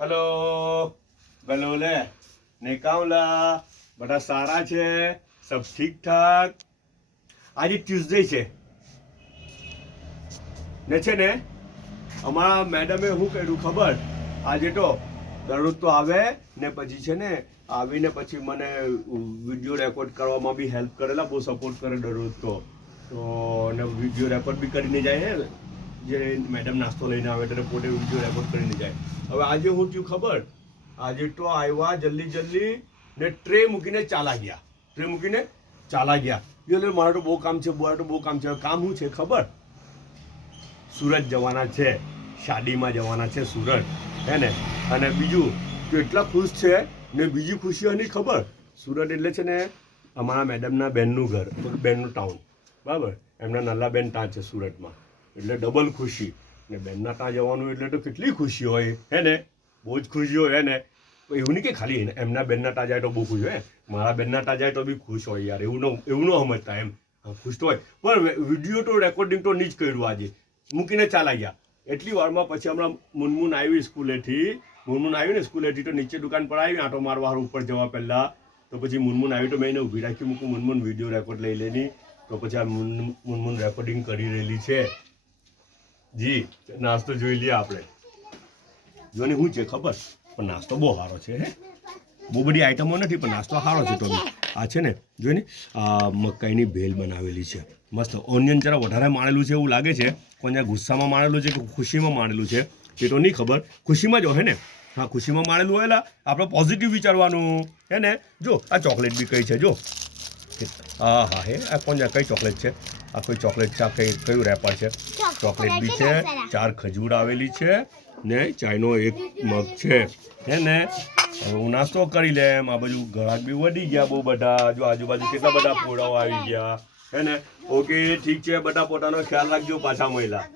Hello गलोले निकामला बड़ा सारा छे सब ठीक ठाक आज ट्यूसडे छे ने अमारा मैडमे हूँ कर्यु खबर आज तो दररोज तो आवे ने पछी छे ने आवीने पछी मने विडियो रेकॉर्ड करवामां बी हेल्प करेला बहुत सपोर्ट करे दररोज तो ने विडियो रेकॉर्ड बी करीने जाय है जे मैडम नास्तो लईने आवे त्यारे पोते विडियो रेकॉर्ड करीने जाय। हवे आजे हूँ थयुं खबर आज तो आव्या जल्दी जल्दी ने ट्रे मूकीने चाला गया એટલે મારે તો બહુ કામ છે કામ શું છે ખબર સુરત જવાના છે શાદીમાં જવાના છે સુરત હે ને અને બીજું તો એટલા ખુશ છે ને બીજી ખુશીઓની ખબર સુરત એટલે છે ને અમારા મેડમના બેનનું ઘર બેનનું ટાઉન બરાબર એમના નલ્લા બેન ત્યાં છે સુરતમાં એટલે ડબલ ખુશી ને બેનના ત્યાં જવાનું એટલે તો કેટલી ખુશી હોય હે ને બહુ જ ખુશી હોય હે ને એવું નહીં કે ખાલી એમના બેનના તા જાય તો બહુ ખુશ હોય મારા બેનના તા જાય તો બી ખુશ હોય યાર એવું ન સમજતા એમ ખુશ તો હોય પણ વિડીયો તો રેકોર્ડિંગ તો નહીં જ કર્યું આજે મૂકીને ચાલા ગયા એટલી વારમાં પછી હમણાં મુનમુન આવી સ્કૂલેથી તો નીચે દુકાન પર આવી આંટો મારવા ઉપર જવા પહેલાં તો પછી મુનમુન આવી તો મેં એને ઊભી રાખી મૂકું મુનમુન વિડીયો રેકોર્ડ લઈ લેની તો પછી આ મુનમુન રેકોર્ડિંગ કરી રહેલી છે જી નાસ્તો જોઈ લઈએ આપણે જોની શું છે ખબર પણ નાસ્તો બહુ સારો છે હે બહુ બધી આઈટમો નથી પણ નાસ્તો સારો છે તો આ છે ને જોઈને આ મકાઈની ભેલ બનાવેલી છે મસ્ત ઓનિયન જરા વધારે માણેલું છે એવું લાગે છે કોઈને ગુસ્સામાં માણેલું છે કે ખુશીમાં માણેલું છે એ તો નહીં ખબર ખુશીમાં જ હોય ને હા ખુશીમાં માણેલું હોયલા આપણે પોઝિટિવ વિચારવાનું હે ને જો આ ચોકલેટ બી કઈ છે જો હા હા હે આ કઈ ચોકલેટ છે આ કોઈ ચોકલેટ છે આ કયું રેપર છે ચોકલેટ બી છે 4 ખજૂર આવેલી છે ને ચાયનો એક મગ છે હે ને હું નાસ્તો કરી લેમ આ બાજુ ઘરાક બી વધી ગયા બહુ બધા જો આજુબાજુ કેટલા બધા પોળાઓ આવી ગયા હે ને ઓકે ઠીક છે બધા પોતાનો ખ્યાલ રાખજો પાછા મળ્યા